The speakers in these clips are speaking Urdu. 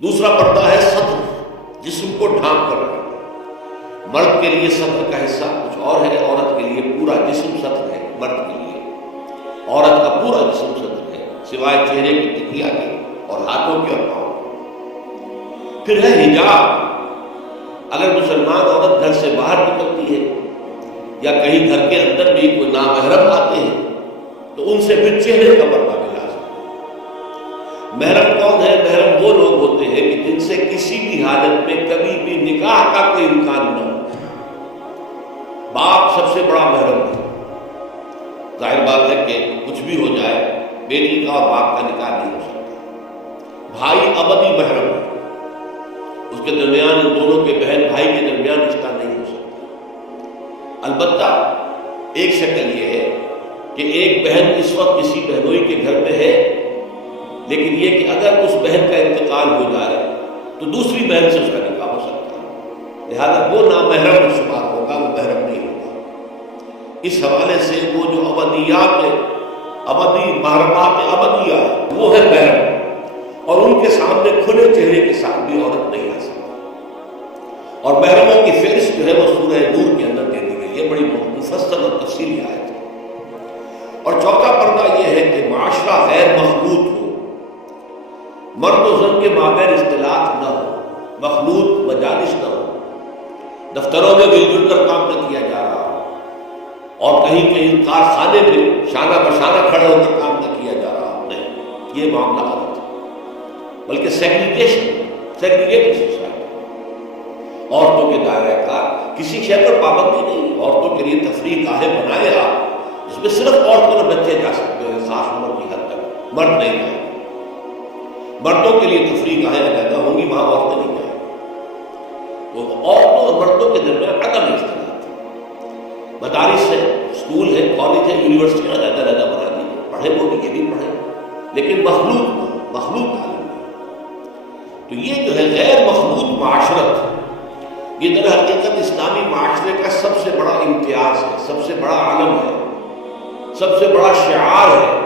دوسرا پردہ ہے صدر، جسم کو ڈھانپ کر رکھنا۔ مرد کے لیے صدر کا حصہ کچھ اور ہے، عورت کے لیے پورا جسم صدر ہے۔ مرد کے لیے عورت کا پورا جسم صدر ہے، سوائے چہرے کی ٹکیا کے اور ہاتھوں کے اور پاؤں کے۔ پھر ہے حجاب۔ اگر مسلمان عورت گھر سے باہر نکلتی ہے یا کہیں گھر کے اندر بھی کوئی نامحرم آتے ہیں تو ان سے پھر چہرے کا پردہ بھی لازم ہے۔ محرم کون ہے؟ محرم وہ لوگ ہوتے ہیں کہ جن سے کسی بھی حالت میں کبھی بھی نکاح کا کوئی امکان نہ ہو۔ باپ سب سے بڑا محرم ہے، ظاہر بات ہے کہ کچھ بھی ہو جائے بیٹی کا اور باپ کا نکاح نہیں ہو سکتا۔ بھائی ابدی محرم ہے، اس کے درمیان ان دونوں کے بہن بھائی کے درمیان رشتہ نہیں ہو سکتا۔ البتہ ایک شکل یہ ہے کہ ایک بہن اس وقت کسی بہنوئی کے گھر میں ہے، لیکن یہ کہ اگر اس بہن کا انتقال ہو جائے تو دوسری بہن سے اس کا نکاح ہو سکتا ہے، لہذا وہ نامحرم شمار ہوگا، وہ محرم نہیں ہوگا۔ اس حوالے سے وہ جو ابدیات ابدی محرمات ابدیہ وہ ہے محرم، اور ان کے سامنے کھلے چہرے کے ساتھ بھی عورت نہیں آ سکتی۔ اور محرموں کی فہرست جو ہے وہ سورہ نور کے اندر دے دی گئی ہے، بڑی مفصل اور تفصیلی آیت ہے۔ اور چوتھا پردہ یہ ہے کہ معاشرہ غیر مخلوط ہو، مرد و زن کے مابین اختلاط نہ ہو، مخلوط مجالس نہ ہو، دفتروں میں مل جل کر کام نہ کیا جا رہا ہو، اور کہیں کہیں کارخانے میں شانہ بشانہ کھڑے ہو کر کام نہ کیا جا رہا ہو، نہیں، یہ معاملہ غلط ہے۔ بلکہ سیگریگیٹڈ سوسائٹی، عورتوں کے دائرہ کار کسی شے پر پابندی نہیں، عورتوں کے لیے تفریح گاہیں بنائے آپ جس میں صرف عورتوں اور بچے جا سکتے ہیں خاص عمر کی حد تک، مرد نہیں جائیں گے۔ مردوں کے لیے تفریح گاہیں علیحدہ ہوں گی، وہاں عورتیں نہیں جائیں گی۔ تو عورتوں اور مردوں کے درمیان عدم اختلاط ہے۔ مدارس ہے، اسکول ہے، کالج ہے، یونیورسٹیاں علیحدہ بنا دی، پڑھے وہ بھی، یہ بھی پڑھے، لیکن مخلوط تعلیم۔ تو یہ جو ہے غیر مخلوط معاشرت، یہ در حقیقت اسلامی معاشرے کا سب سے بڑا امتیاز ہے، سب سے بڑا علم ہے، سب سے بڑا شعار ہے۔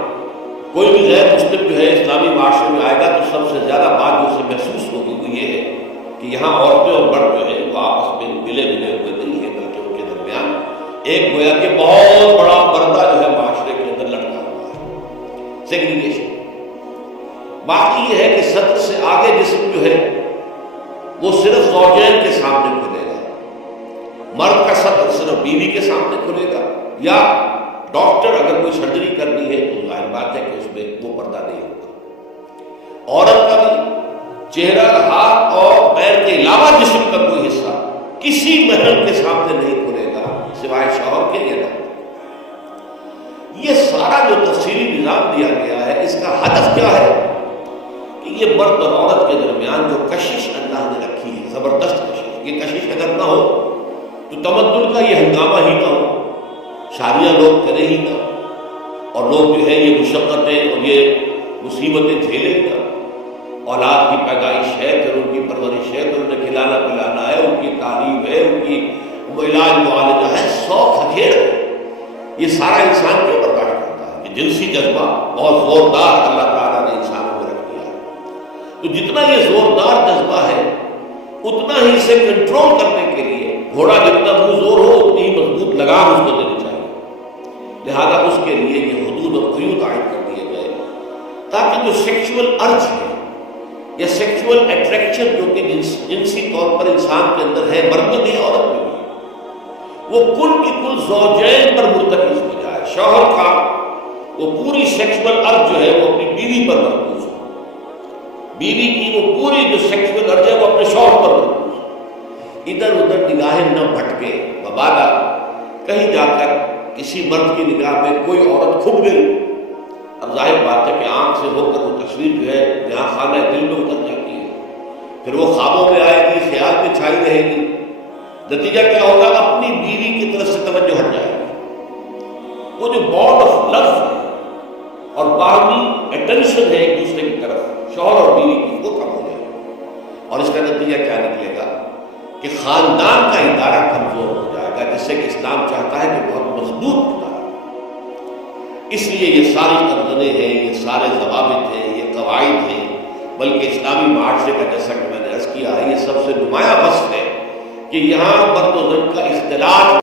کوئی بھی غیر مسلم جو ہے اسلامی معاشرے میں آئے گا تو سب سے زیادہ بات جو اسے محسوس ہوگی وہ یہ ہے کہ یہاں عورتیں اور مرد جو ہے وہ آپس میں ملے ہوئے نہیں ہیں، بلکہ ان کے درمیان ایک گویا کہ بہت بڑا پردہ جو ہے معاشرے کے اندر لٹکا ہوا ہے، سیگریگیشن۔ باقی یہ ہے کہ صدر سے آگے جسم جو ہے وہ صرف زوجین کے سامنے کھلے گا، مرد کا صدر صرف بیوی کے سامنے کھلے گا، یا ڈاکٹر اگر کوئی سرجری کرنی ہے تو ظاہر بات ہے کہ اس میں وہ پردہ نہیں ہوگا۔ عورت کا بھی چہرہ، ہاتھ اور پیر کے علاوہ جسم کا کوئی حصہ کسی محرم کے سامنے نہیں کھلے گا سوائے شوہر کے یا ڈاکٹر۔ یہ سارا جو تفصیلی نظام دیا گیا ہے، اس کا ہدف کیا ہے کہ یہ مرد اور عورت کے درمیان جو کشش اللہ نے رکھی ہے، زبردست کشش، یہ کشش اگر نہ ہو تو تمدن کا یہ ہنگامہ ہی نہ ہو، شادیاں لوگ کریں ہی نہ، اور لوگ جو ہے یہ مشقتیں اور یہ مصیبتیں جھیلیں گا۔ اولاد کی پیدائش ہے، پھر ان کی پرورش ہے، پھر انہیں کھلانا پلانا ہے، ان کی تعلیم ہے، ان کی علاج معالجہ ہے، سو کھکھیڑ ہے۔ یہ سارا انسان کیوں برداشت کرتا ہے کہ جنسی جذبہ بہت زوردار اللہ تعالیٰ نے انسانوں میں رکھ دیا ہے۔ تو جتنا یہ زوردار جذبہ ہے اتنا ہی اسے کنٹرول کرنے کے لیے گھوڑا جتنا زور ہو اتنی ہی مضبوط لگام اس کو دینی چاہیے، لہذا اس کے لیے یہ حدود اور قیود عائد کر دیے گئے تاکہ جو سیکشول ارج ہے یا سیکشول اٹریکشن جو کہ جنسی طور پر انسان کے اندر ہے، مرد میں بھی عورت میں بھی، وہ کل کی کل زوجین پر مرتکز ہو جائے، شوہر کا وہ پوری سیکشول ارج جو ہے وہ اپنی بیوی پر مرکوز ہو، بیوی کی وہ پوری جو سیکشول ارج ہے وہ اپنے شوہر پر مرکوز ہو، ادھر ادھر نگاہیں نہ بھٹکے، مبادا کہیں جا کر کسی مرد کی نگاہ میں کوئی عورت کھپ گئی، اب ظاہر بات ہے کہ آنکھ سے ہو کر وہ تصویر جو ہے جہاں خانہ دل میں اتر جاتی ہے، پھر وہ خوابوں میں آئے گی، خیال میں چھائی رہے گی، نتیجہ کیا ہوگا؟ اپنی بیوی کی طرف سے توجہ ہٹ جائے گی، وہ جو بانڈ آف لو ہے اور باہمی اٹینشن ہے ایک دوسرے کی طرف شوہر اور بیوی کی، وہ کم ہو جائے گا، اور اس کا نتیجہ کیا نکلے گا کہ خاندان کا ادارہ کمزور ہو جائے گا، جس سے کہ اسلام چاہتا ہے کہ بہت مضبوط ادارہ۔ اس لیے یہ ساری قدریں ہیں، یہ سارے ضوابط ہیں، یہ قواعد ہیں، بلکہ اسلامی معاشرے کا، جیسا کہ میں نے عرض کیا ہے، یہ سب سے نمایاں وصف ہے کہ یہاں مرد و زن کا اختلاط